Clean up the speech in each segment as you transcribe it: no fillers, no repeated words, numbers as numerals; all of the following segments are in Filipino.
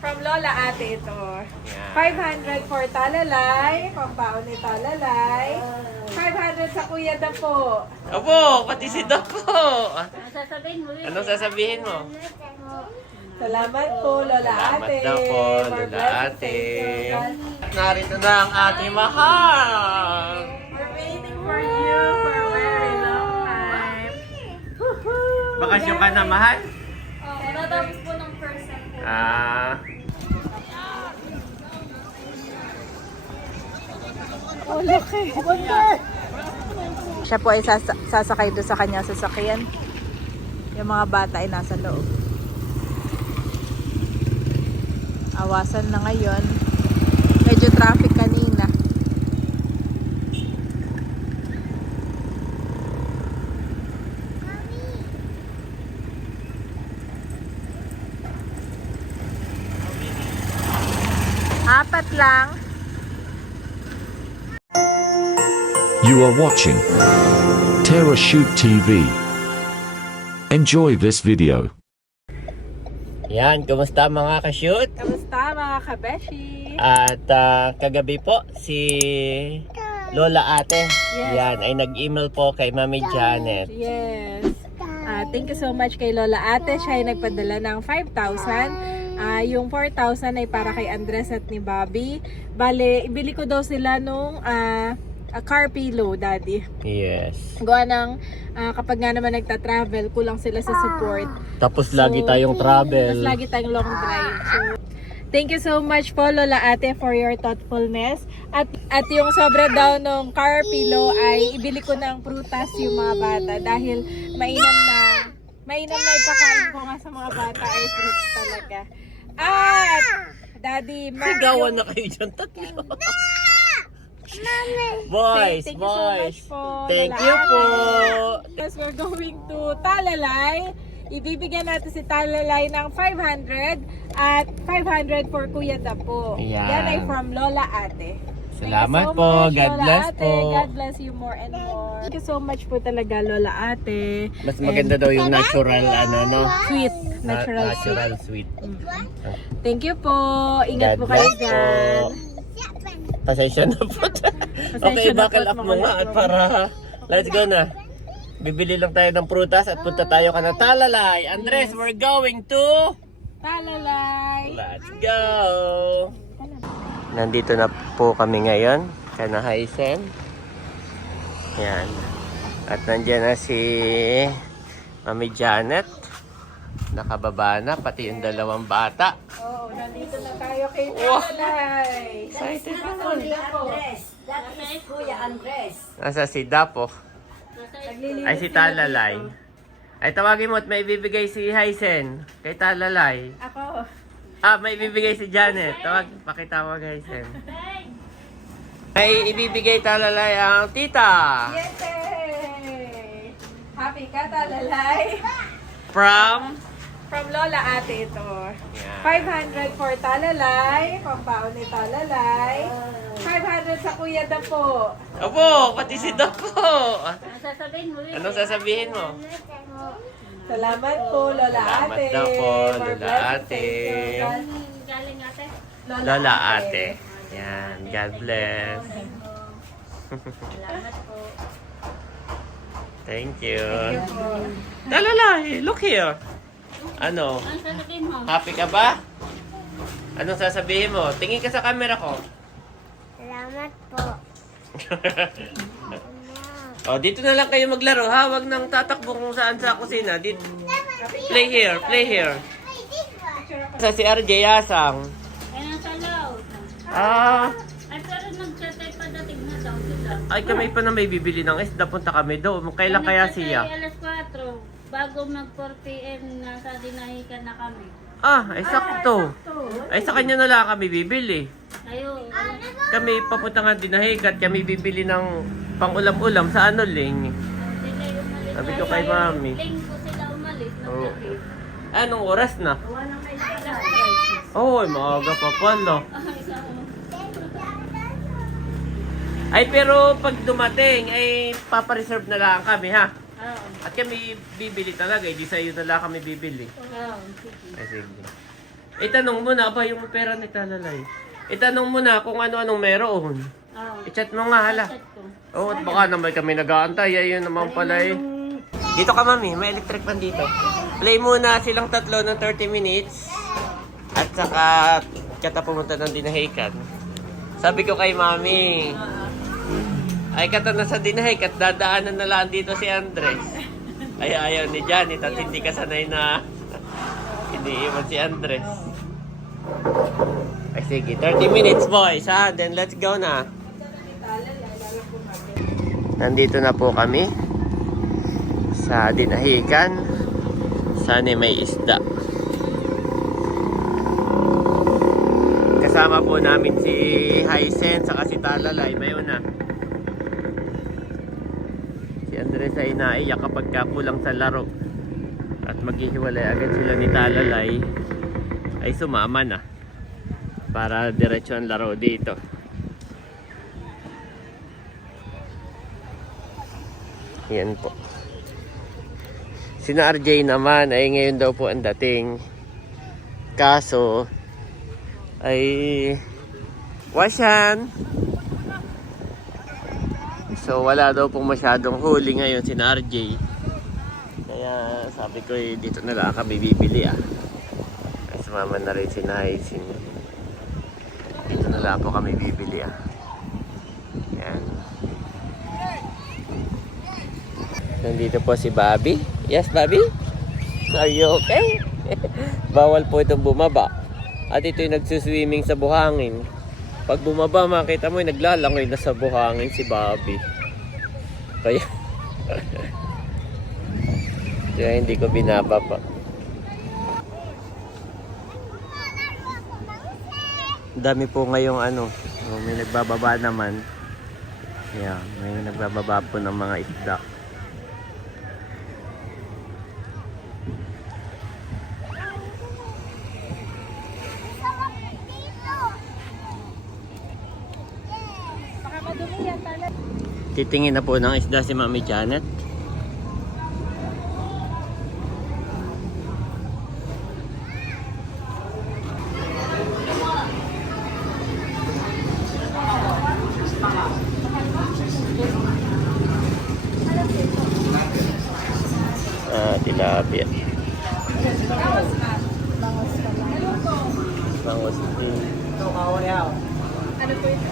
From Lola Ate ito. Yan. 500 for talalay, pambaon ni talalay. 500 sa Kuya Dapo. Opo, pati si Dapo. Sasabihin mo. Anong sasabihin mo? Salamat po, Lola Salamat Ate. daw po, For Lola blessing Ate. sa inyo. Narito na ang ating mahal. We're waiting for you for a very long time. Bakasyon ka na, mahal? Tatapos po ng person. Siya po ay sasakay doon sa kanya sasakyan. Yung mga bata ay nasa loob. Awasan na ngayon. Medyo traffic kanina. Apat lang. You are watching Terra Shoot TV. Enjoy this video. Yan, kumusta mga ka-shoot? Kamusta mga kabeshi? At kagabi po, si Lola Ate, Yes. yan, ay nag-email po kay Mami Janet. Yes. Thank you so much kay Lola Ate. Siya ay nagpadala ng 5,000. Yung 4,000 ay para kay Andres at ni Bobby. Bale, ibili ko daw sila nung car pillow, Daddy. Yes. Gawa ng kapag nga naman nagta-travel, kulang sila sa support. Tapos lagi tayong travel. Mas lagi tayong long drive. So, thank you so much po, Lola Ate, for your thoughtfulness. At yung sobra daw nung car pillow ay ibili ko ng prutas yung mga bata dahil mainam na ipakain ko nga sa mga bata ay fruits talaga. At, Daddy, Sigawan na kayo dyan, tatlo. Boys, Thank you so much boys. po, Thank Lola you po. Yes, we're going to Talalay. Ibibigyan natin si Talalay ng 500 at 500 for Kuya Dapo. Yan. Yan ay from Lola Ate. Salamat Thank you so po. much, God Lola bless Ate. po. God bless you more and more. Thank you so much po talaga, Lola Ate. Mas maganda daw yung natural, no? Sweet. Natural sweet. Natural sweet. Thank you po. Ingat God po kayo bless po. dyan. Pasensya na po. Okay, na buckle po, up mo nga at para let's go na. Bibili lang tayo ng prutas at punta tayo ka na Talalay. Andres, we're going to Talalay. Let's go! Nandito na po kami ngayon, kana Haisen. Yan. At nandiyan na si Mami Janet. Nakababa na, pati yung dalawang bata. Oo, nandito na tayo kay Wow. Talalay. Excited naman. Kuya Andres. Nasa si Dapo. Ay, si Talalay. Ay, tawagin mo at may ibibigay si Haisen kay Talalay. Ako. May ibibigay si Janet. Pakitawag Haisen. May ibibigay Talalay ang tita. Yay! Happy ka, Talalay? From From Lola Ate ito. Yan. 500 for talalay, pambaon ni talalay. 500 sa Kuya Dapo. Opo, pati si Dapo. Sasabihin mo. Anong sasabihin mo? Salamat po, Lola Salamat Ate. daw po, for Lola blessing Ate. sa inyo. Galing ate. Lola Ate. Yan, God bless. Salamat po. Thank you. Thank you po. Talalay, look here. Ano? Ano sasabihin mo? Happy ka ba? Anong sasabihin mo? Tingin ka sa camera ko. Salamat po. Dito na lang kayo maglaro ha. Huwag nang tatakbo kung saan sa kusina. Dito. Play here, play here. Sa si RJ Asang. Ay, nasa loob. Ay, pero nag-chat pa dating na daw sila. Ay, kami pa na may bibili ng isda. Punta kami doon. Kailan kaya siya? Ay, alas 4. Bago mag 4 p.m. nasa dinahikan na kami. Ay sakto. Ay, sa kanya na lang kami bibili. Ayun. Kami papunta nga dinahikat. Kami bibili ng pang-ulam-ulam sa ano, Ling. Sila umalis. Sabi ko kay Mami. Linggo sila umalis. Oo. Nagdating. Anong oras na? Gawa ng kayo sila. Maaga pa pala. Ay, pero pag dumating, ay papareserve na lang kami, ha? Oo. At kami bibili talaga, hindi sa'yo na lang kami bibili. Oo. Sige. Ay, sige. Itanong mo na ba yung pera ni Talalay? Itanong mo na kung ano-anong meron. Oo. I-chat mo nga hala. Chat ko. Oo, at baka naman kami nag-aantay. Ayun naman pala eh. Dito ka mami, may electric fan dito. Play muna silang tatlo ng 30 minutes. At saka kata pumunta ng dinahikan. Sabi ko kay mami, ay kata na sa dinahikan at dadaanan na lang dito si Andres. Ay ayaw ni Janet at hindi ka sanay na hindi iwan si Andres. Ay sige, 30 minutes boys ha, then let's go na. Nandito na po kami sa dinahikan. Sana may isda. Kasama po namin si Hysen saka si Talalay. Mayon na. Si Andres ay naiyak kapag kulang sa laro. At maghihiwalay agad sila ni Talalay. Ay sumama na. Para diretso ang laro dito. Yan po. Sina RJ naman ay ngayon daw po ang dating. Kaso ay wasyan. So wala daw pong masyadong huli ngayon sina RJ. Kaya sabi ko dito na lang kami bibili ah. Ay sumama na rin si Naisin. Dito na lang po kami bibili ah. Yan. Nandito po si Bobby. Yes, Bobby? Are you okay? Bawal po itong bumaba. At ito'y nagsuswimming sa buhangin. Pag bumaba, makita mo naglalangoy na sa buhangin si Bobby. Kaya kaya hindi ko binababa. Dami po ngayong may nagbababa naman. Yeah, may nagbababa po ng mga isda. Titingin na po ng isda si Mami Janet. Tilapia. Bangos din. Ano po ito?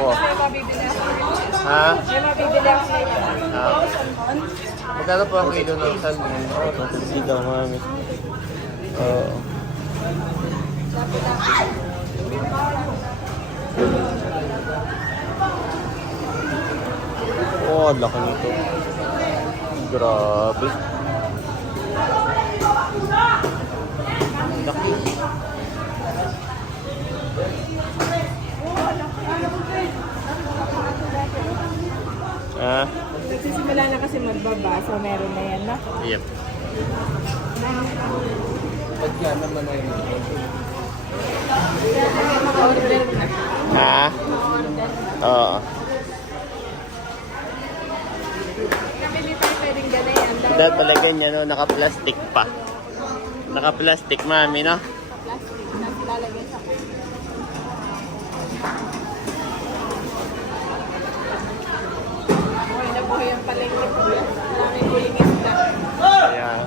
Oh. May mabibili ako. Ha? May mabibili ako ngayon. Magkano po ang kilo ng salmon? Oo, 250 daw mami. Oo. Oh, laki nito. Grabe. Laki. Ah, Nagsisimula na kasi magbaba, so meron na yan na. yep. Order na. Ha? Oo. Kami di tayo pwedeng gana yan. Dahil pala ganyan, no? Naka-plastic pa. Naka-plastic, mami, no? Plastic na lalagay sa buhay na buhay ang palengke po. Maraming huling isda. Ayan.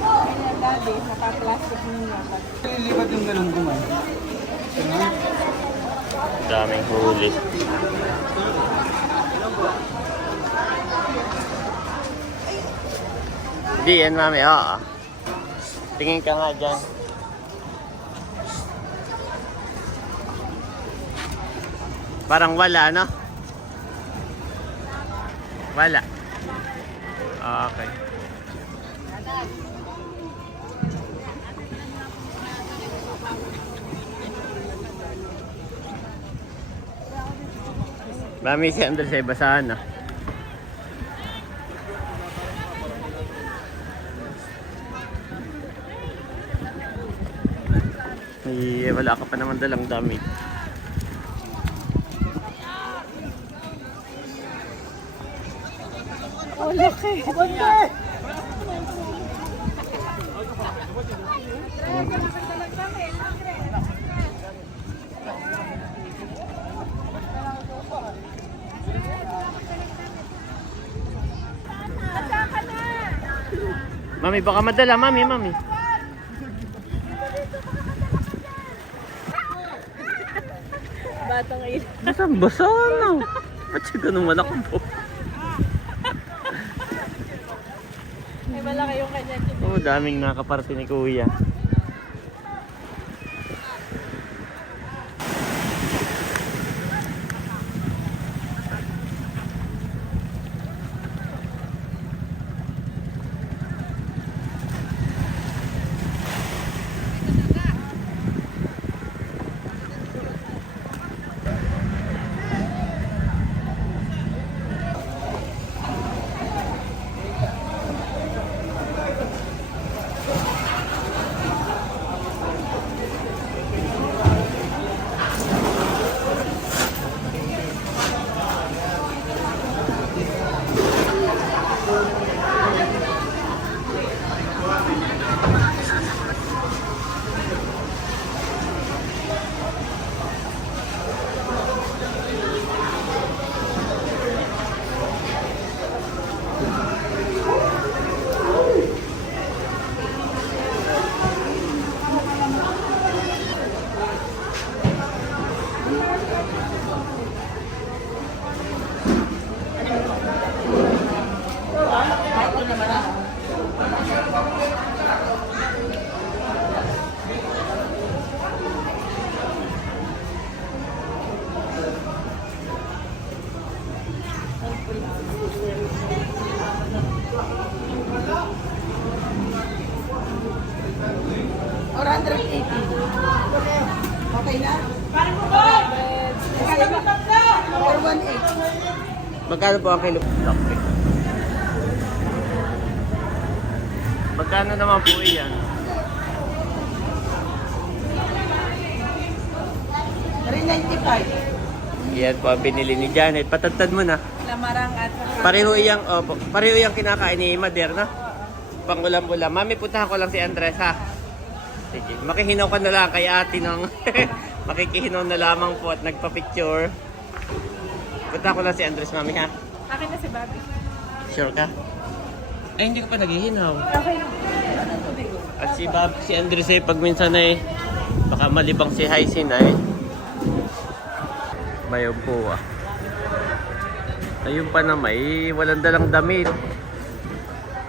Kaya dati, naka-plastic nila. Lilipat yung ganun kumain. Daming huli. Di yan, mami. Oo. Tingin ka nga dyan. Parang wala, no? Wala. Okay. Mami, si Andres ay basahan na. Wala ka pa naman dalang damit. Oh, laki. Mami, baka madala. Mami. Batang ilo. Basa na. Ba't siya ganun malakbo? Ay, malaki yung kanya. Oo, daming nakaparte ni Kuya. Magkano po ang kilo? Okay. Magkano naman po yan? 395. Yan po ang binili ni Janet. Patagtad mo na. Lamarang at Pareho iyang kinakain ni Mader, no? Pangulam-ulam. Mami, puntahan ko lang si Andres, ha? Sige. Makihinaw ka na lang kay ate nung makikihinaw na lamang po at nagpa-picture. Punta ko lang si Andres, mami, ha? akin na si Bobby. Sure ka? Ay, hindi ko pa naghihinaw. Okay. At si Andres pag minsan ay baka malibang si Hyacin ay may upo ah. Ayun pa na may walang dalang damit.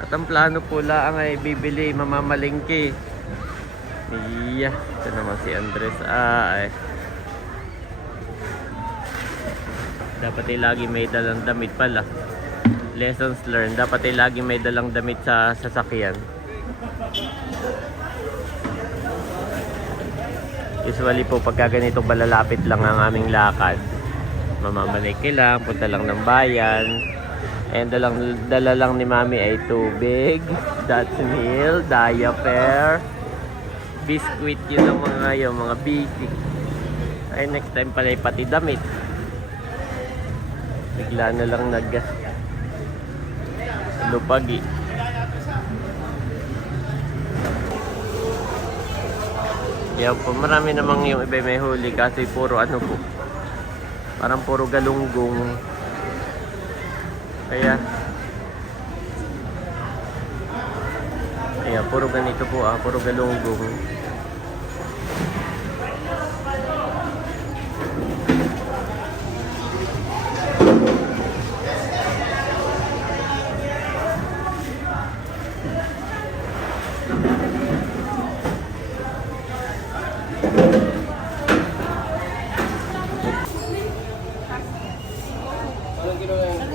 At ang plano po lang ay bibili, mamamalingki. Iya, ito naman si Andres ay. Dapat ay lagi may dalang damit pala. Lessons learned. Dapat ay lagi may dalang damit sa sasakyan. Usually po pagka ganito malalapit lang ang aming lakad. Mamamaliki lang, punta lang ng bayan. And dala lang ni Mami ay tubig, Dutch meal, diaper, biscuit, yun ang mga biki. Ay next time pala ay pati damit. Bigla na lang lupagi. Yan po, marami namang yung iba may huli kasi puro ano po. Parang puro galunggong. Kaya puro ganito po puro galunggong.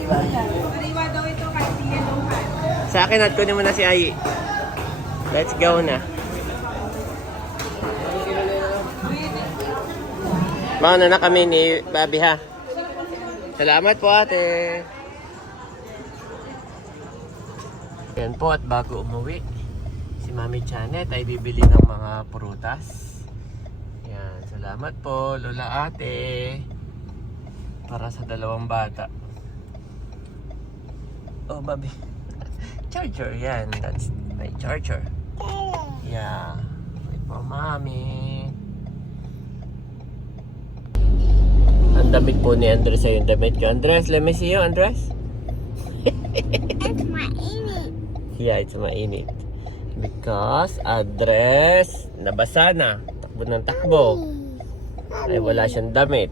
Kariwa daw ito kasi yellowhan. Sa akin, at kunin mo na si Ai. Let's go na. Mauna na kami ni Bobby, ha. Salamat po, ate. Yan po, at bago umuwi, si Mami Janet ay bibili ng mga prutas. Yan, salamat po, Lola Ate. Para sa dalawang bata. Oh, baby. Charger, yan. That's my charger. Yeah. Wait for mommy. Ang damit po ni Andres ay yung damit ko. Andres, let me see you, Andres. It's mainit. Yeah, it's mainit. Because Andres, nabasa na. Takbo ng takbo. Ay, wala siyang damit.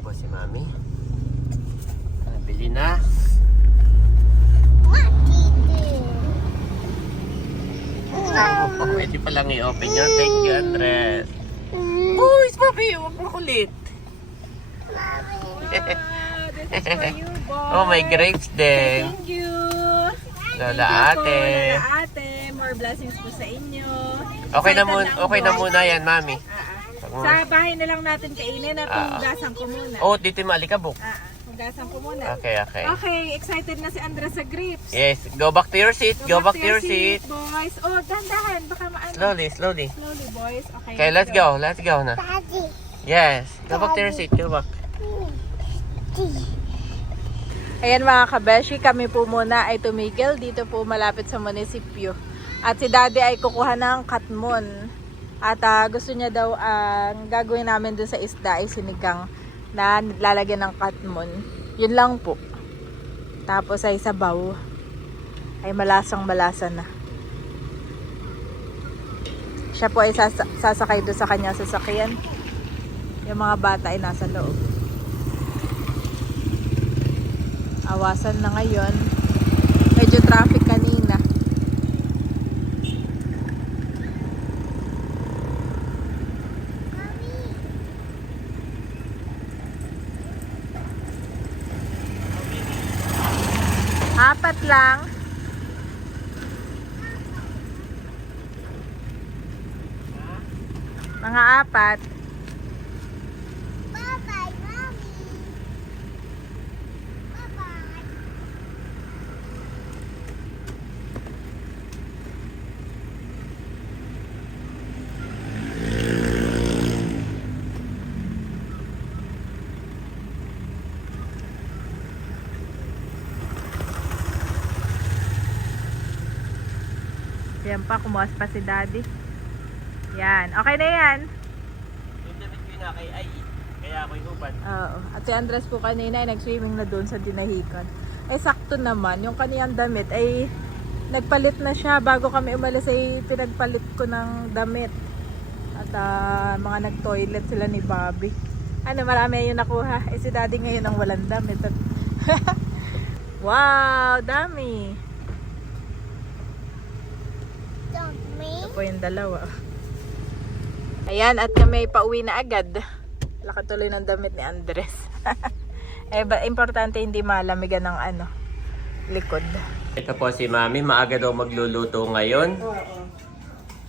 Po si Mami. Nabili na. Oh, pwede palang i-open yun. Thank you, Andres. Oh, it's Papi. Huwag mo kulit. This is for you, boy. Oh, may grapes din. Thank you. Lola Thank you Ate. po, Lola Ate. More blessings po sa inyo. Okay na Excited muna, ang okay na boy. muna yan, Mami. Sa bahay na lang natin kainin at hugasan ko muna. Oh, dito yung maalikabok. Hugasan ko muna. Okay, okay. Okay, excited na si Andres sa grapes. Yes, go back to your seat. Go back to your seat. Boys. Oh, dahan-dahan. Baka maano. Slowly, slowly. Slowly, boys. Okay, Okay, let's go. Let's go na. Daddy. Yes, go back to your seat. Go back. Ayan mga kabeshi, kami po muna ay tumigil dito po malapit sa munisipyo. At si Daddy ay kukuha ng katmon. At gusto niya daw ang gagawin namin dun sa isda ay sinigang na lalagyan ng katmon. Yun lang po. Tapos ay sabaw. Ay malasang malasa na. Siya po ay sasakay doon sa kanyang sasakyan. Yung mga bata ay nasa loob. Awasan na ngayon. Medyo traffic kanina. Apat lang. Mga apat. Bye-bye, Mommy. Bye-bye. Yan pa, kumuha pa si Daddy. Yan. Okay na yan. Yung damit ko na kay Ai. Kaya ako inuban. Oo. At si Andres po kanina ay nag-swimming na doon sa Dinahican. Ay sakto naman. Yung kaniyang damit ay nagpalit na siya. Bago kami umalis ay pinagpalit ko ng damit. At mga nag-toilet sila ni Bobby. Ano, marami yung nakuha. Eh si Daddy ngayon ang walang damit. Wow, dami. Don't me. Ito po yung dalawa. Ayan, at kami pauwi na agad. Lakatuloy ng damit ni Andres. Eh, importante hindi malamigan ng likod. Ito po si Mami. Maaga daw magluluto ngayon. Oo.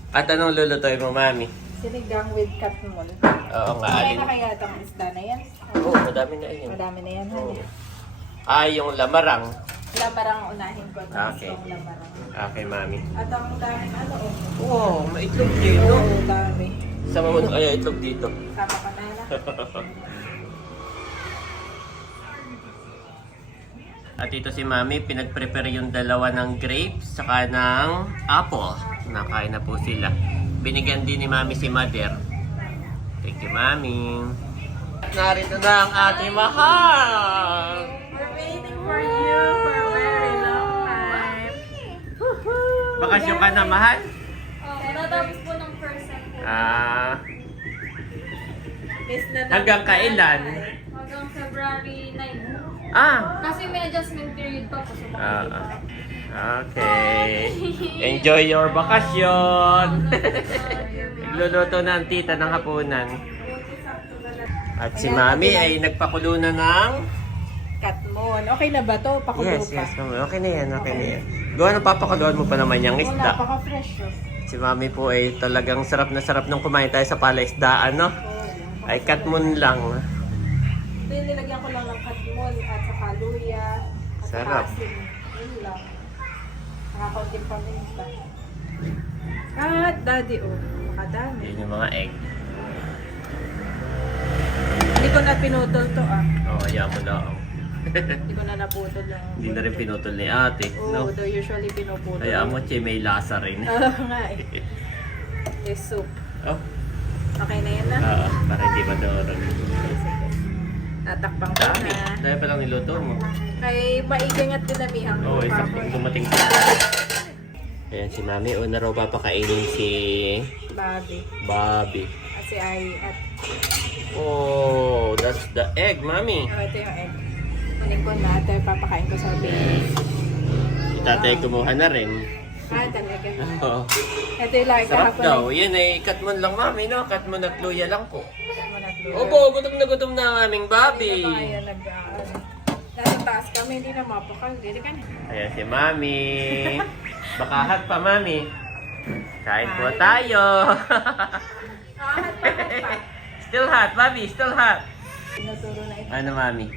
At anong lulutuin mo, Mami? Sinigang with katmon. Oo nga, Kaya alin. na kaya itong isda na yan? Oo, madami na yun. Madami na yan, Oo. honey. Yung lamarang. Labarang unahin ko. Okay. Itong labarang. Okay, Mami. At ang daming Wow, maitlog din, no? Oo, dami. Sama mo kaya itlog dito. Sama ka na na. At ito si Mami, pinag-prepare yung dalawa ng grapes saka ng apple. Nakain na po sila. Binigyan din ni Mami si Mother. Thank you, Mami. Narito na ang ating mahal. We're waiting for you for a very long time. Bakasyon ka na, mahal? Natapos po ng first sem po. Miss na Hanggang kailan? Hanggang February 9. Kasi may adjustment period pa po. So okay. Enjoy your bakasyon. Nagluluto na ang tita ng hapunan. At si Mami ay nagpakulo na ng... katmon. Okay na ba to? Pakulo Yes, pa. yes. Okay na yan, okay na yan. Gawa na papakuluan mo pa naman yung Oo, isda. napaka-fresh yun. Si Mami po ay talagang sarap na sarap nung kumain tayo sa palaisdaan, no? Ay katmon lang. Ito yung nilagyan ko lang ng katmon at saka luya. At Sarap. asin. Yun lang. Nakakunting paminta. At daddy, oh. Makadami. Yun yung mga egg. Hindi ko na pinutol to ah. Kaya mo lang. Hindi ko na naputol lang. Hindi na rin pinutol ni ate. Oo, No? though usually pinuputol. Kaya mo, che, may lasa rin. Oo nga eh. This soup. Oh, Okay na yan na? para hindi madoron. Okay, sige. Tatakpang ko Dami. na. Dahil pa lang niluto mo. Kay maigang at dinamihang Oo, ko pa isang ko. dumating pa. Ayan si Mami. Una raw papakainin si Bobby. Bobby. At si Ai at Oh, that's the egg, Mami. ito yung egg. Kunin ko na. Ito yung papakain ko sa base. Si tatay kumuha na rin. Talaga. Oo. Ito yung laki Sarap kahapon. daw. Yan eh, cut mo lang, Mami, no? Cut mo na luya lang po. Opo. Opo, gutom na ang aming Bobby. Hindi na nag-ano. Nasa taas kami, hindi na mapakal. Hindi ka na. Ayan si Mami. Bakahat pa, Mami. Kain po tayo. Hot pa. Still hot, Bobby. Still hot. Tinuturo na ito. Ano, Mami?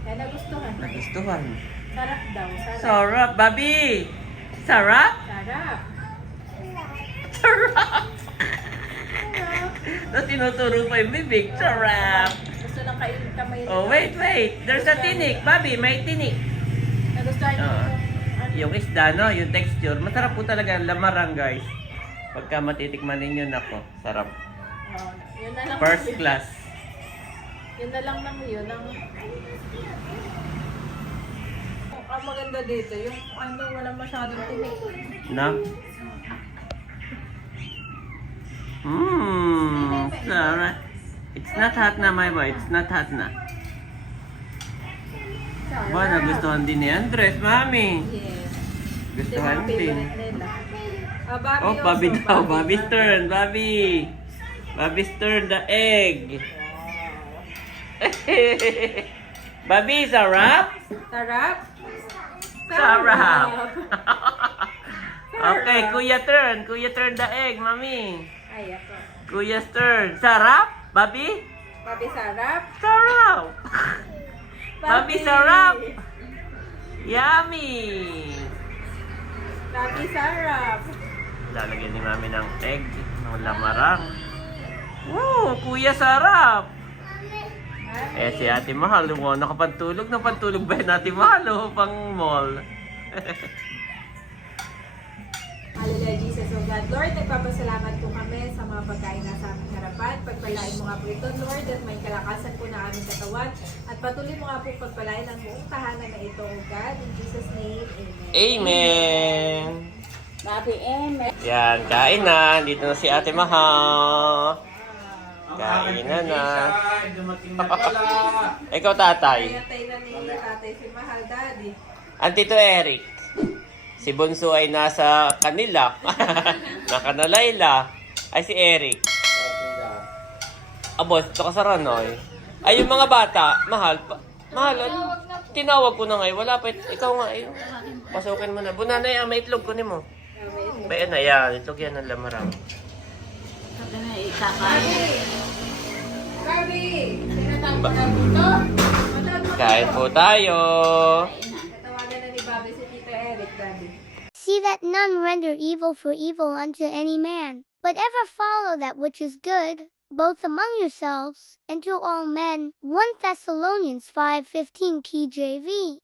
Kaya nagustuhan. Nagustuhan. Sarap daw. Sarap. Sarap, Bobby. Sarap? Sarap. Sarap. Na tinuturo pa yung bibig. Sarap. Gusto lang kainin kamay. Oh, wait. There's a tinik. Bobby, may tinik. Nagustuhan niyo Ah. yung Yung isda, no? Yung texture. Masarap po talaga ang lamarang, guys. Pagka matitikman ninyo, nako. Sarap. yun na lang. First class. Yun na lang naman yun. Ang maganda dito, yung ano, walang masyadong tinik. Na? Sarap. It's not hot na, my boy. It's not hot na. Sarap. Ba, nagustuhan din ni Andres, Mami. Yes. Gustuhan Ito yung din. favorite nila. Bobby Oh, also. Bobby daw. Bobby's turn. Bobby. Bobby's turn, the egg. Bobby, sarap? Sarap? Sarap. Okay, kuya turn. Kuya turn the egg, Mami. Ay, ako. Kuya's turn. Sarap? Bobby? Bobby, sarap? Sarap. Bobby, sarap. Yummy. Bobby, sarap. Lalagyan ni Mami ng egg, ng lamarang. Wow, kuya, sarap. Eh, si Ate Mahal, nakapantulog na pantulog ba yun, Ate Mahal, pang mall. Hallelujah, Jesus, O God. Lord, nagpapasalamat po kami sa mga pagkain na sa aming harapan. Pagpalain mo nga po ito, Lord, at may kalakasan po na aming katawan. At patuloy mo nga po pagpalain ang buong tahanan na ito, O God. In Jesus' name, Amen. Amen. Bobby, amen. Yan, kain na. Dito na si Ate Mahal. Kain na. Dumating na pala. Ikaw, tatay. Kayatay na ni tatay si Mahal, Daddy. Ang Tito Eric. Si Bunso ay nasa kanila. Nakanalayla. Ay si Eric. Abo, ito ka sa Ranoy. Ay, yung mga bata, mahal. Tinawag ko na ngayon. Wala pa. Ikaw nga. Pasukin mo na. Bunanay, may itlog ko ni mo. May na yan. Itlog yan ng lamarang. Sabi na, ikakain. Bobby! Kain po tayo. Tawagan na ni Bobby si Tito Eric, Daddy. See that none render evil for evil unto any man, but ever follow that which is good, both among yourselves, and to all men. 1 Thessalonians 5:15 KJV.